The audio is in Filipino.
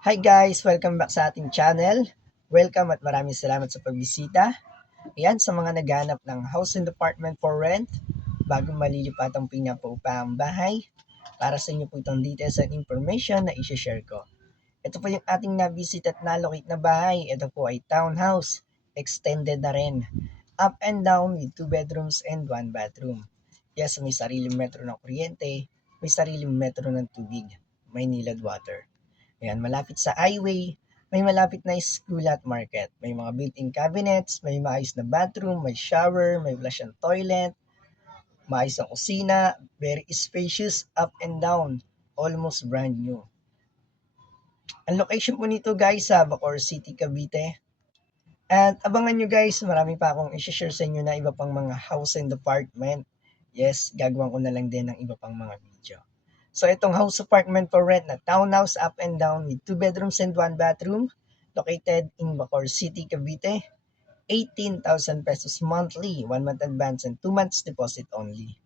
Hi guys! Welcome back sa ating channel. Welcome at maraming salamat sa pagbisita. Ayan, sa mga naghahanap ng house and apartment for rent, bagong malilipat ang pinapaupahang bahay, para sa inyo po itong details and information na i-share ko. Ito po yung ating na-visit at na-locate na bahay. Ito po ay townhouse, extended na rin. Up and down with 2 bedrooms and 1 bathroom. Yes, may sariling metro ng kuryente, may sariling metro ng tubig, may nilad water. Ayan, malapit sa highway, may malapit na school at market. May mga built-in cabinets, may maayos na bathroom, may shower, may flush and toilet, maayos ang kusina, very spacious, up and down, almost brand new. Ang location po nito guys sa Bacoor City, Cavite. At abangan nyo guys, marami pa akong i-share sa inyo na iba pang mga house and apartment. Yes, gagawin ko na lang din ng iba pang mga video. So itong house apartment for rent na townhouse up and down with 2 bedrooms and 1 bathroom located in Bacoor City, Cavite. 18,000 pesos monthly, 1 month advance and 2 months deposit only.